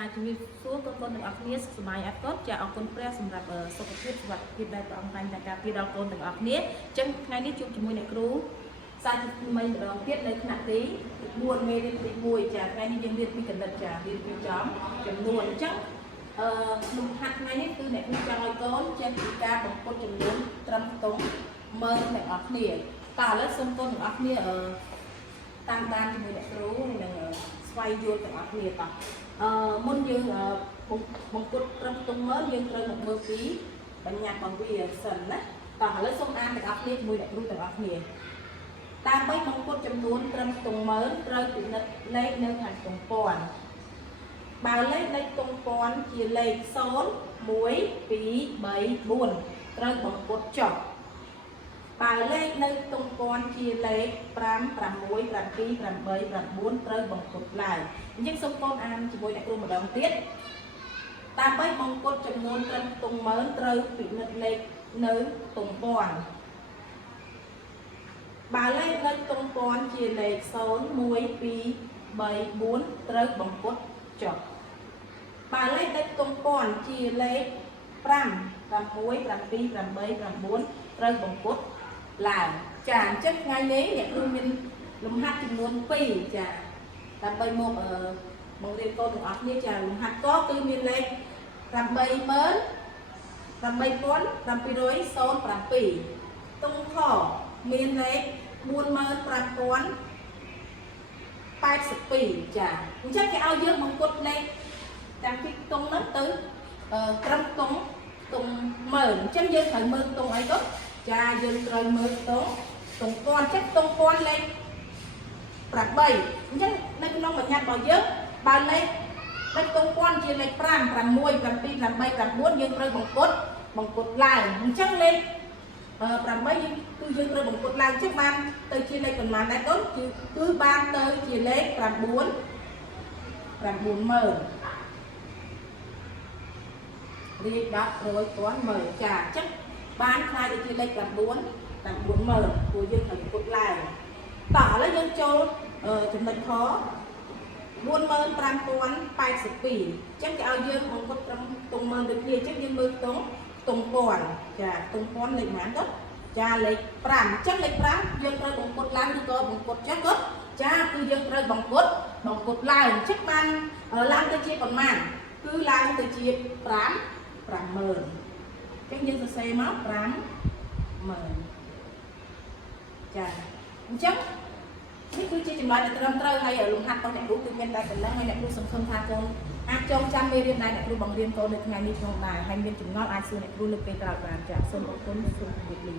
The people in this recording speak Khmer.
ចាជំរាបសួរកូនទាំងអស់គ្នាសុខសប្បាយអត់កូនចាអរគុណព្រះសម្រាប់សុខភាពសុខភាពដែលព្រះអង្គតែងតែការពារដល់កូនទាំងអស់គ្នាអញ្ចឹងថ្ងៃនេះជួបជាមួយអ្នកគ្រូសាជាថ្មីម្ដងទៀតនៅថ្នាក់ទី4មេរៀនទី1ចាថ្ងៃនេះយើងរៀនពីគណិតចារៀនពីចំនួនអញ្ចឹងក្នុងហាត់ថ្ងៃនេះគឺអ្នកគ្រូចង់ឲ្យកូនចេះពីការបង្គុតចំនួនត្រឹមតង់មើលទាំងអស់គ្នាតើឥឡូវសូមកូនទាំងអស់គ្នាតាមដានជាមួយអ្នកគ្រូនឹងស្វែងយល់ទាំងអស់គ្នាតោះមុនយើងបង្គុតត្រឹមតង់មើលយើងត្រូវមកមើលពីបញ្ញត្តិរបស់វាសិនណាតោះឥឡូវសូមអានទាំងអស់គ្នាជាមួយអ្នកគ្រូទាំងអស់គ្នាដើម្បីបង្គុតចំនួនត្រឹមតង់មើលត្រូវពិនិត្យលេខនៅខាងទំព័របើលេខនៅទំព័រជាលេខ0 1 2 3 4ត្រូវបង្គុតចុះបើលេខនៅទំព័រជាលេខ5 6 7 8 9ត្រូវបង្គុតឡើងអញ្ចឹងសូមកូនអានជាមួយអ្នកគ្រូម្ដងទៀតដើម្បីបង្គុតចំនួនត្រឹមតង់មើលត្រូវពិនិត្យលេខនៅទំព័របើលេខនៅទំព័រជាលេខ0 1 2 3 4ត្រូវបង្គុតចុះបើលេខនៅទំព័រជាលេខ5 6 7 8 9ត្រូវបង្គុតឡើងចាអញ្ចឹងថ្ងៃនេះអ្នកគ្រូមានលំហាត់ចំនួន2ចាដើម្បីមកបង្រៀនកូនទាំងអស់គ្នាចាលំហាត់កគឺមានលេខ8707តុងខមានលេខ45082ចាអញ្ចឹងគេឲ្យយើងបង្គុតលេខតាមពីតុងហ្នឹងទៅត្រឹមតុងមើលអញ្ចឹងយើងត្រូវមើលតុងអីទៅចាយើងត្រូវមើលតុងពាន់ចិត្តតុងពាន់លេខ8អញ្ចឹងនៅក្នុងបញ្ញត្តិរបស់យើងបើលេខតុងពាន់ជាលេខ5 6 7 8 9យើងត្រូវបង្គុតឡើងអញ្ចឹងលេខ8យើងគឺយើងត្រូវបង្គុតឡើងចឹងបានទៅជាលេខប៉ុន្មានដែរកូនគឺបានទៅជាលេខ90000រៀប10 100,000មើលចាអញ្ចឹងបានខ្លាយទៅជាលេខ90000ព្រោះយើងត្រូវបង្គុតឡើងតោះឥឡូវយើងចូលចំណុចខ45082អញ្ចឹងគេឲ្យយើងបង្គុតត្រឹមតង់មើលដូចគ្នាអញ្ចឹងយើងមើលតង់ពាន់ចាតង់ពាន់លេខប៉ុន្មានទៅចាលេខ5អញ្ចឹងលេខ5យើងត្រូវបង្គុតឡើងឬក៏បង្គុតចុះទៅចាគឺយើងត្រូវបង្គុតឡើងអញ្ចឹងបានឡើងទៅជាប៉ុន្មានគឺឡើងទៅជា500,000អញ្ចឹងយើងសរសេរមក50000ចាអញ្ចឹងនេះគឺជាចម្លើយដែលត្រឹមត្រូវហើយលំហាត់របស់អ្នកគ្រូគឺមានតែប៉ុណ្ណឹងហើយអ្នកគ្រូសង្ឃឹមថាកូនអាចចងចាំមេរៀនដែលអ្នកគ្រូបង្រៀនកូននៅថ្ងៃនេះផងដែរហើយមានចម្ងល់អាចសួរអ្នកគ្រូនៅពេលក្រោយបានចាសូមអរគុណសូមជម្រាបលា